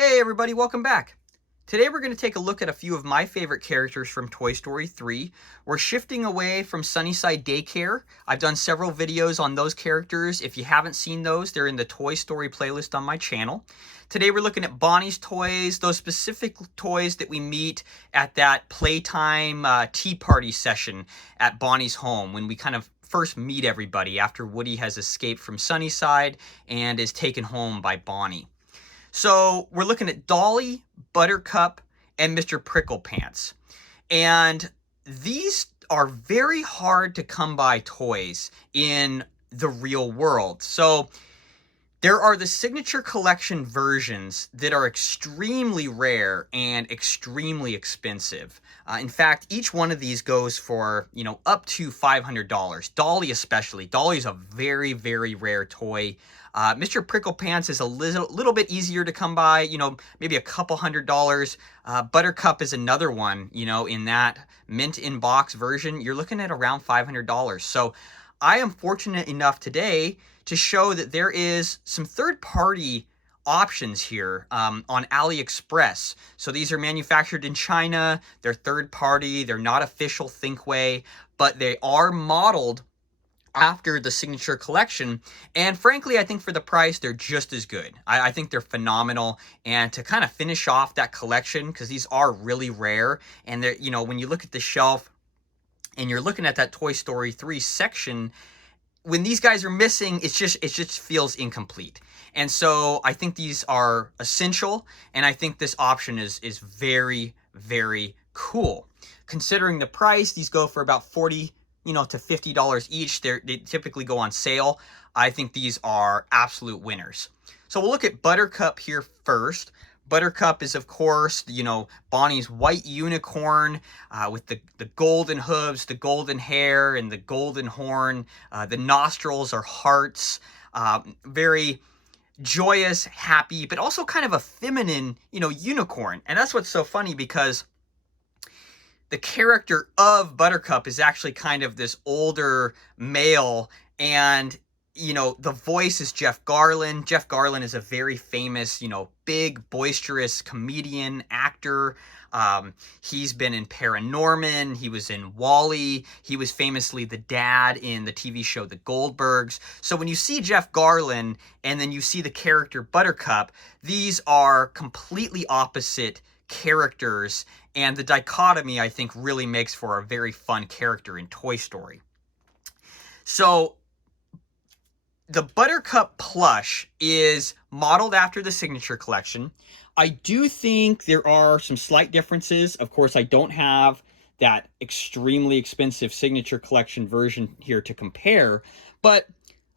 Hey everybody, welcome back. Today we're going to take a look at a few of my favorite characters from Toy Story 3. We're shifting away from Sunnyside Daycare. I've done several videos on those characters. If you haven't seen those, they're in the Toy Story playlist on my channel. Today we're looking at Bonnie's toys, those specific toys that we meet at that playtime tea party session at Bonnie's home when we kind of first meet everybody after Woody has escaped from Sunnyside and is taken home by Bonnie. So we're looking at Dolly, Buttercup, and Mr. Pricklepants. And these are very hard to come by toys in the real world. So there are the signature collection versions that are extremely rare and extremely expensive. In fact, each one of these goes for, up to $500. Dolly especially. Dolly's a very, very rare toy. Mr. Pricklepants is a little bit easier to come by, maybe a couple $100. Buttercup is another one, in that mint in box version. You're looking at around $500. So I am fortunate enough today to show that there is some third-party options here on AliExpress. So these are manufactured in China. They're third-party. They're not official Thinkway, but they are modeled after the signature collection. And frankly, I think for the price, they're just as good. I think they're phenomenal. And to kind of finish off that collection, because these are really rare, and they're, when you look at the shelf and you're looking at that Toy Story 3 section, when these guys are missing, it just feels incomplete. And so I think these are essential, and I think this option is very, very cool. Considering the price, these go for about $40 to $50 each. They typically go on sale. I think these are absolute winners. So we'll look at Buttercup here first. Buttercup is, of course, Bonnie's white unicorn with the golden hooves, the golden hair, and the golden horn. The nostrils are hearts. Very joyous, happy, but also kind of a feminine, unicorn. And that's what's so funny, because the character of Buttercup is actually kind of this older male, and the voice is Jeff Garlin. Jeff Garlin is a very famous, big, boisterous comedian, actor. He's been in Paranorman. He was in Wall-E. He was famously the dad in the TV show The Goldbergs. So when you see Jeff Garlin and then you see the character Buttercup, these are completely opposite characters, and the dichotomy, I think, really makes for a very fun character in Toy Story. So the Buttercup plush is modeled after the signature collection. I do think there are some slight differences. Of course, I don't have that extremely expensive signature collection version here to compare, but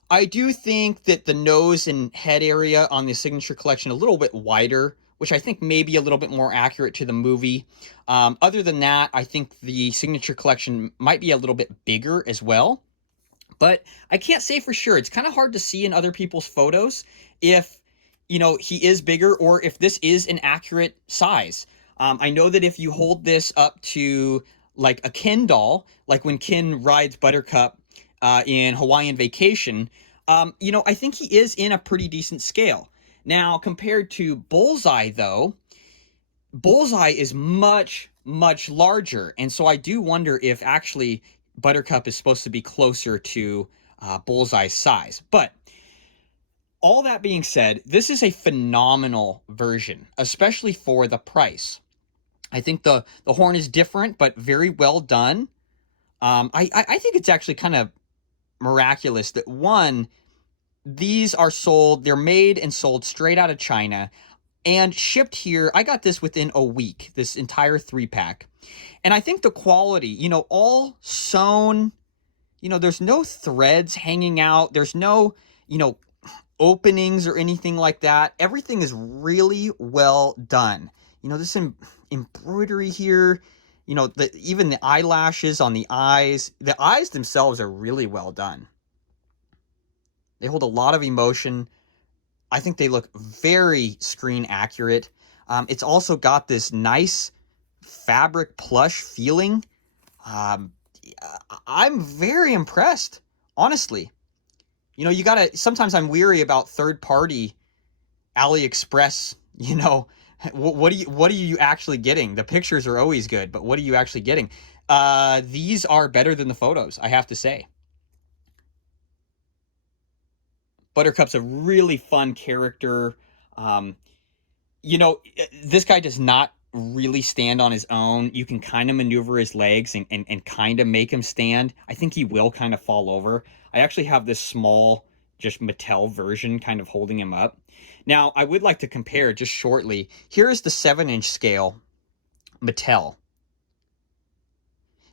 I do think that the nose and head area on the signature collection a little bit wider, which I think may be a little bit more accurate to the movie. Other than that, I think the signature collection might be a little bit bigger as well. But I can't say for sure. It's kind of hard to see in other people's photos if, he is bigger or if this is an accurate size. I know that if you hold this up to like a Ken doll, like when Ken rides Buttercup in Hawaiian Vacation, I think he is in a pretty decent scale. Now, compared to Bullseye, though, Bullseye is much, much larger. And so I do wonder if actually Buttercup is supposed to be closer to Bullseye's size. But all that being said, this is a phenomenal version, especially for the price. I think the horn is different, but very well done. I think it's actually kind of miraculous that, one, these are sold, they're made and sold straight out of China and shipped here. I got this within a week, this entire 3-pack. And I think the quality, all sewn, there's no threads hanging out. There's no, openings or anything like that. Everything is really well done. This embroidery here, even the eyelashes on the eyes themselves are really well done. They hold a lot of emotion. I think they look very screen accurate. It's also got this nice fabric plush feeling. I'm very impressed, honestly. Sometimes I'm weary about third-party AliExpress, you know, what are you actually getting? The pictures are always good, but what are you actually getting? These are better than the photos, I have to say. Buttercup's a really fun character. Um, this guy does not really stand on his own. You can kind of maneuver his legs and kind of make him stand. I think he will kind of fall over. I actually have this small, just Mattel version kind of holding him up. Now, I would like to compare just shortly. Here is the 7-inch scale Mattel.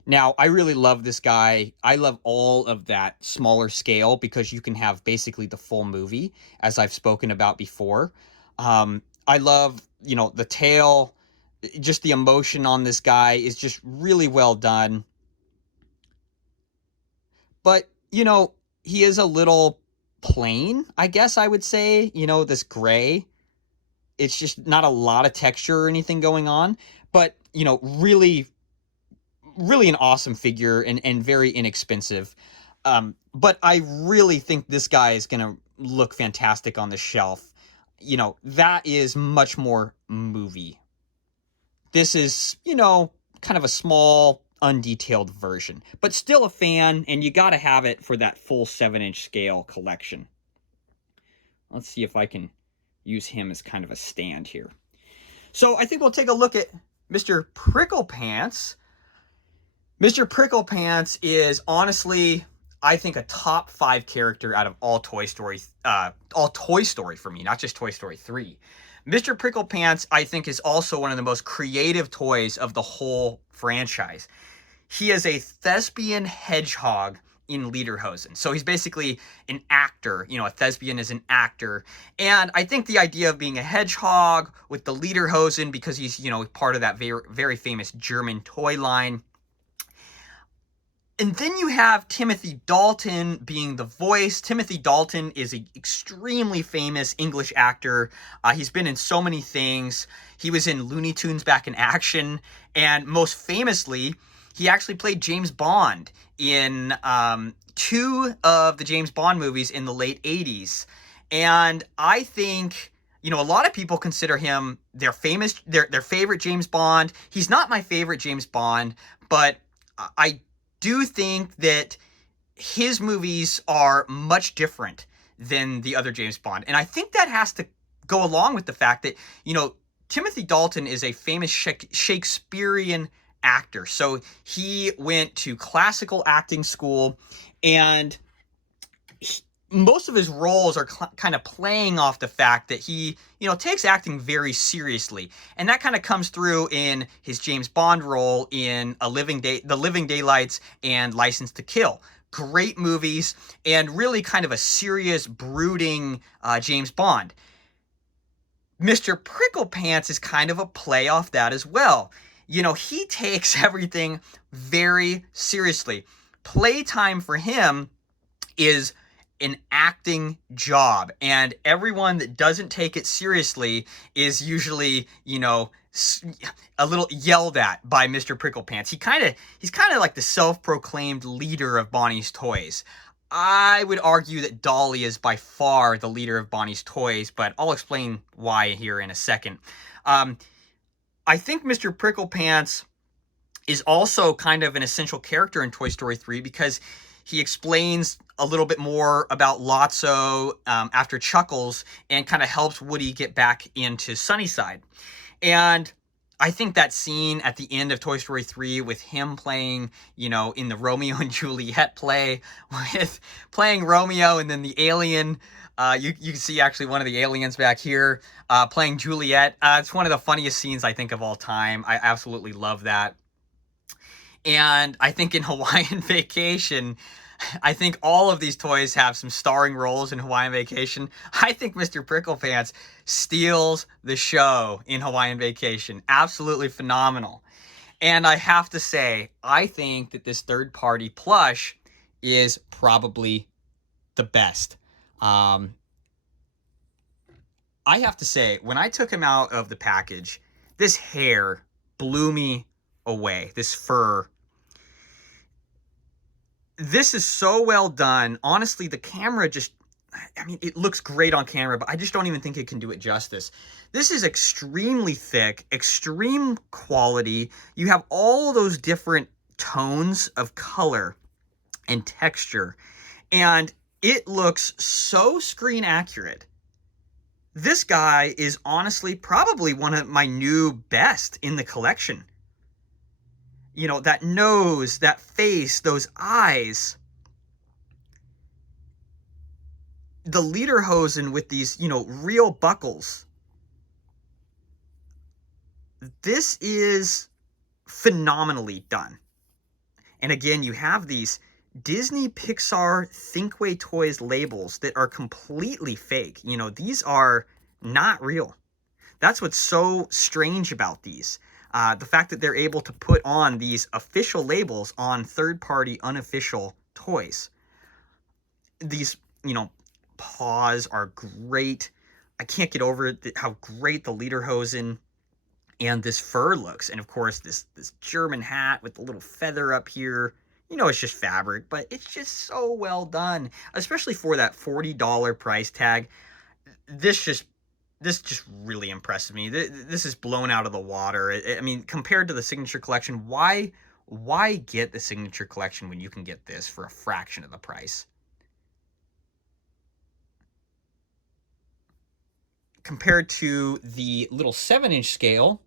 Now, I really love this guy. I love all of that smaller scale because you can have basically the full movie, as I've spoken about before. I love, the tail, just the emotion on this guy is just really well done. But, he is a little plain, I guess I would say, this gray. It's just not a lot of texture or anything going on. But, really really an awesome figure and very inexpensive. But I really think this guy is going to look fantastic on the shelf. That is much more movie. This is, kind of a small, undetailed version, but still a fan, and you got to have it for that full 7-inch scale collection. Let's see if I can use him as kind of a stand here. So I think we'll take a look at Mr. Pricklepants. Mr. Pricklepants is honestly, I think, a top 5 character out of all Toy Story for me, not just Toy Story 3. Mr. Pricklepants, I think, is also one of the most creative toys of the whole franchise. He is a thespian hedgehog in lederhosen. So he's basically an actor. A thespian is an actor. And I think the idea of being a hedgehog with the lederhosen, because he's, part of that very, very famous German toy line. And then you have Timothy Dalton being the voice. Timothy Dalton is an extremely famous English actor. He's been in so many things. He was in Looney Tunes Back in Action. And most famously, he actually played James Bond in 2 of the James Bond movies in the late 80s. And I think, a lot of people consider him their favorite James Bond. He's not my favorite James Bond, but I do think that his movies are much different than the other James Bond. And I think that has to go along with the fact that, Timothy Dalton is a famous Shakespearean actor. So he went to classical acting school, and most of his roles are kind of playing off the fact that he, takes acting very seriously. And that kind of comes through in his James Bond role in The Living Daylights and License to Kill. Great movies, and really kind of a serious, brooding James Bond. Mr. Pricklepants is kind of a play off that as well. He takes everything very seriously. Playtime for him is an acting job, and everyone that doesn't take it seriously is usually, a little yelled at by Mr. Pricklepants. He's kind of like the self-proclaimed leader of Bonnie's Toys. I would argue that Dolly is by far the leader of Bonnie's Toys, but I'll explain why here in a second. I think Mr. Pricklepants is also kind of an essential character in Toy Story 3 because he explains a little bit more about Lotso after Chuckles and kind of helps Woody get back into Sunnyside. And I think that scene at the end of Toy Story 3 with him playing, in the Romeo and Juliet play, with playing Romeo and then the alien, you can see actually one of the aliens back here playing Juliet. It's one of the funniest scenes I think of all time. I absolutely love that. And I think in Hawaiian Vacation, I think all of these toys have some starring roles in Hawaiian Vacation. I think Mr. Pricklepants steals the show in Hawaiian Vacation. Absolutely phenomenal. And I have to say, I think that this third-party plush is probably the best. I have to say, when I took him out of the package, this hair blew me away. This fur. This is so well done. Honestly, the camera just, I mean, it looks great on camera, but I just don't even think it can do it justice. This is extremely thick, extreme quality. You have all those different tones of color and texture, and it looks so screen accurate. This guy is honestly probably one of my new best in the collection. You know, that nose, that face, those eyes. The lederhosen with these, you know, real buckles. This is phenomenally done. And again, you have these Disney Pixar Thinkway Toys labels that are completely fake. You know, these are not real. That's what's so strange about these. The fact that they're able to put on these official labels on third-party unofficial toys. These, you know, paws are great. I can't get over how great the lederhosen and this fur looks. And of course, this German hat with the little feather up here. You know, it's just fabric, but it's just so well done, especially for that $40 price tag. This just really impressed me. This is blown out of the water. I mean, compared to the Signature Collection, why get the Signature Collection when you can get this for a fraction of the price? Compared to the little 7-inch scale,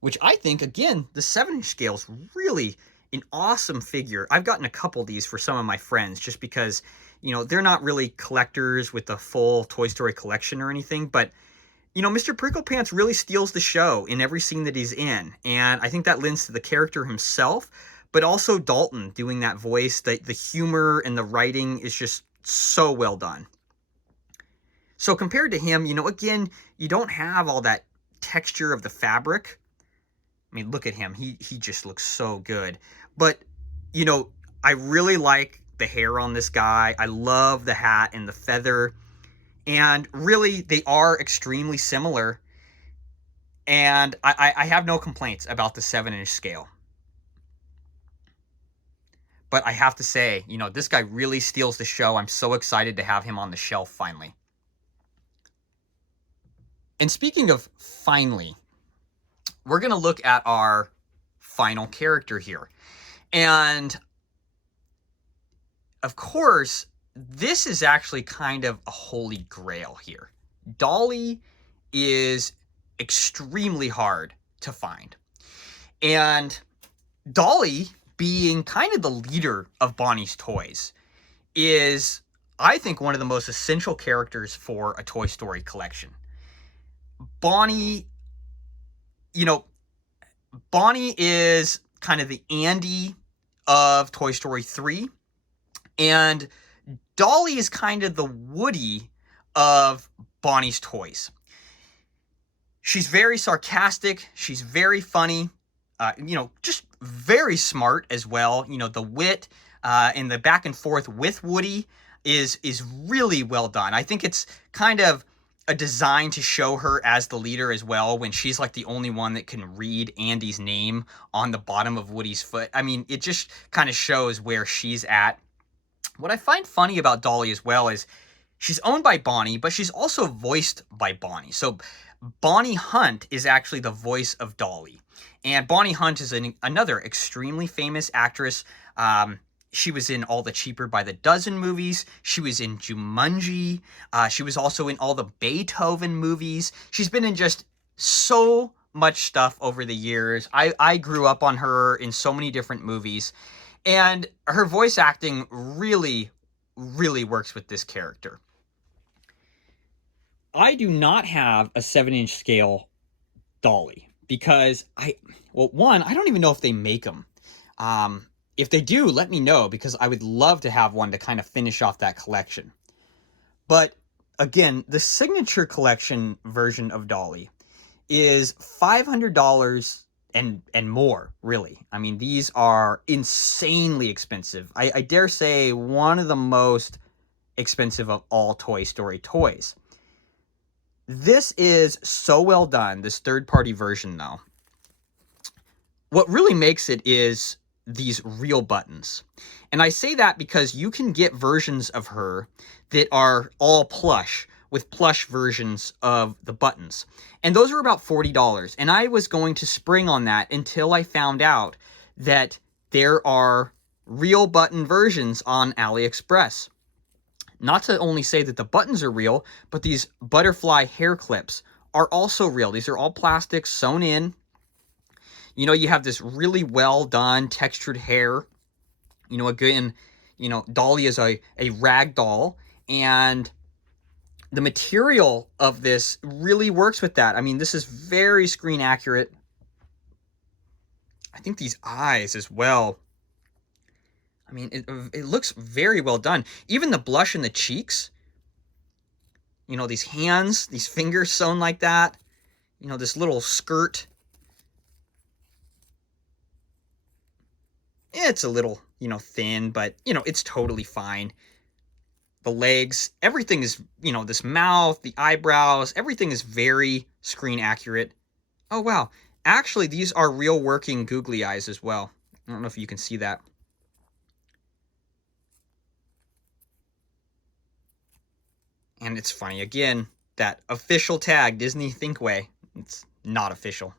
which I think, again, the 7-inch scale is really an awesome figure. I've gotten a couple of these for some of my friends just because, you know, they're not really collectors with the full Toy Story collection or anything, but, you know, Mr. Pricklepants really steals the show in every scene that he's in, and I think that lends to the character himself, but also Dalton doing that voice. The humor and the writing is just so well done. So compared to him, you know, again, you don't have all that texture of the fabric. I mean, look at him. He just looks so good. But, you know, I really like the hair on this guy. I love the hat and the feather. And really, they are extremely similar. And I have no complaints about the 7-inch scale. But I have to say, you know, this guy really steals the show. I'm so excited to have him on the shelf finally. And speaking of finally, we're going to look at our final character here. And of course, this is actually kind of a holy grail here. Dolly is extremely hard to find. And Dolly, being kind of the leader of Bonnie's Toys, is, I think, one of the most essential characters for a Toy Story collection. Bonnie, you know, Bonnie is kind of the Andy of Toy Story 3, and Dolly is kind of the Woody of Bonnie's Toys. She's very sarcastic, she's very funny, you know, just very smart as well. You know, the wit and the back and forth with Woody is really well done. I think it's kind of a design to show her as the leader as well, when she's like the only one that can read Andy's name on the bottom of Woody's foot. I mean, it just kind of shows where she's at. What I find funny about Dolly as well is she's owned by Bonnie, but she's also voiced by Bonnie. So Bonnie Hunt is actually the voice of Dolly. And Bonnie Hunt is another extremely famous actress. She was in all the Cheaper by the Dozen movies. She was in Jumanji. She was also in all the Beethoven movies. She's been in just so much stuff over the years. I grew up on her in so many different movies. And her voice acting really, really works with this character. I do not have a 7-inch scale Dolly because one, I don't even know if they make them. If they do, let me know, because I would love to have one to kind of finish off that collection. But again, the Signature Collection version of Dolly is $500 and more, really. I mean, these are insanely expensive. I dare say one of the most expensive of all Toy Story toys. This is so well done, this third-party version, though. What really makes it is these real buttons. And I say that because you can get versions of her that are all plush, with plush versions of the buttons. And those are about $40. And I was going to spring on that until I found out that there are real button versions on AliExpress. Not to only say that the buttons are real, but these butterfly hair clips are also real. These are all plastic sewn in. You know, you have this really well done textured hair. You know, again, you know, Dolly is a rag doll, and the material of this really works with that. I mean, this is very screen accurate. I think these eyes as well. I mean, it looks very well done. Even the blush in the cheeks. You know, these hands, these fingers sewn like that. You know, this little skirt. It's a little, you know, thin, but, you know, it's totally fine. The legs, everything is, you know, this mouth, the eyebrows, everything is very screen accurate. Oh, wow. Actually, these are real working googly eyes as well. I don't know if you can see that. And it's funny, again, that official tag, Disney Thinkway, it's not official.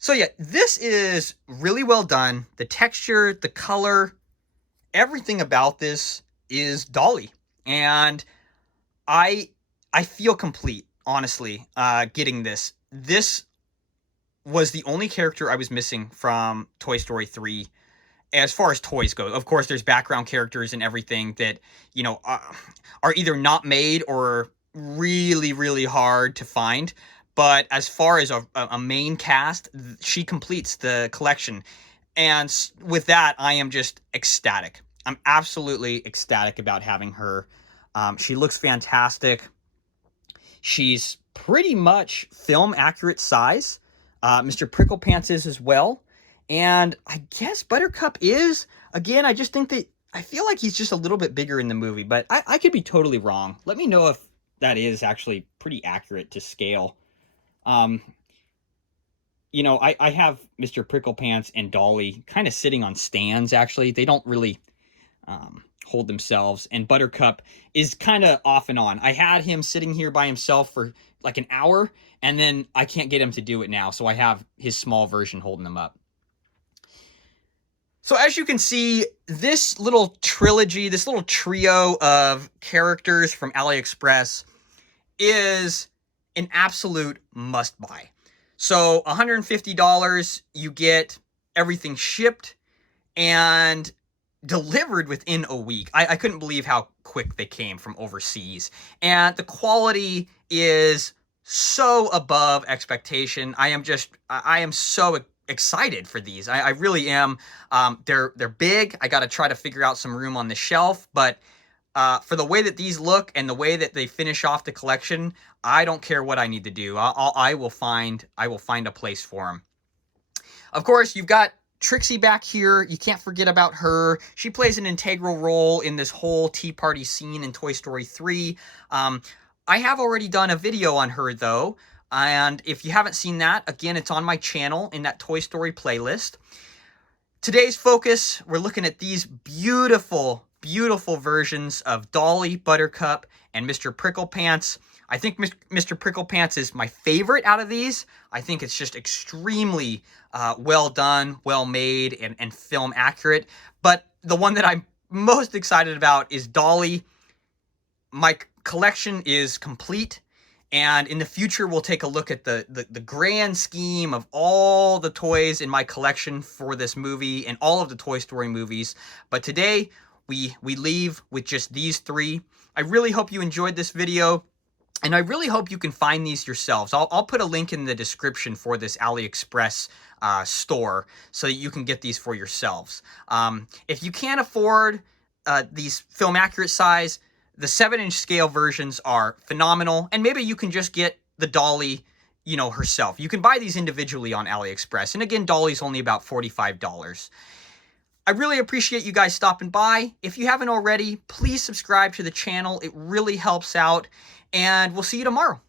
So yeah, this is really well done. The texture, the color, everything about this is Dolly. And I feel complete, honestly, getting this. This was the only character I was missing from Toy Story 3 as far as toys go. Of course, there's background characters and everything that, you know, are either not made or really, really hard to find. But as far as a main cast, she completes the collection. And with that, I am just ecstatic. I'm absolutely ecstatic about having her. She looks fantastic. She's pretty much film accurate size. Mr. Pricklepants is as well. And I guess Buttercup is. Again, I just think that I feel like he's just a little bit bigger in the movie, but I could be totally wrong. Let me know if that is actually pretty accurate to scale. You know, I have Mr. Pricklepants and Dolly kind of sitting on stands, actually. They don't really hold themselves. And Buttercup is kind of off and on. I had him sitting here by himself for like an hour, and then I can't get him to do it now. So I have his small version holding him up. So as you can see, this little trilogy, this little trio of characters from AliExpress is an absolute must-buy. So $150, you get everything shipped and delivered within a week. I couldn't believe how quick they came from overseas. And the quality is so above expectation. I am so excited for these. I really am. They're big. I got to try to figure out some room on the shelf, but for the way that these look and the way that they finish off the collection, I don't care what I need to do. I will find a place for them. Of course, you've got Trixie back here. You can't forget about her. She plays an integral role in this whole Tea Party scene in Toy Story 3. I have already done a video on her, though. And if you haven't seen that, again, it's on my channel in that Toy Story playlist. Today's focus, we're looking at these beautiful, beautiful versions of Dolly, Buttercup, and Mr. Pricklepants. I think Mr. Pricklepants is my favorite out of these. I think it's just extremely well done, well made, and film accurate. But the one that I'm most excited about is Dolly. My collection is complete. And in the future, we'll take a look at the grand scheme of all the toys in my collection for this movie and all of the Toy Story movies. But today, we leave with just these three. I really hope you enjoyed this video, and I really hope you can find these yourselves. I'll put a link in the description for this AliExpress store so that you can get these for yourselves. If you can't afford these film accurate size, the 7-inch scale versions are phenomenal, and maybe you can just get the Dolly, you know, herself. You can buy these individually on AliExpress, and again, Dolly's only about $45. I really appreciate you guys stopping by. If you haven't already, please subscribe to the channel. It really helps out, and we'll see you tomorrow.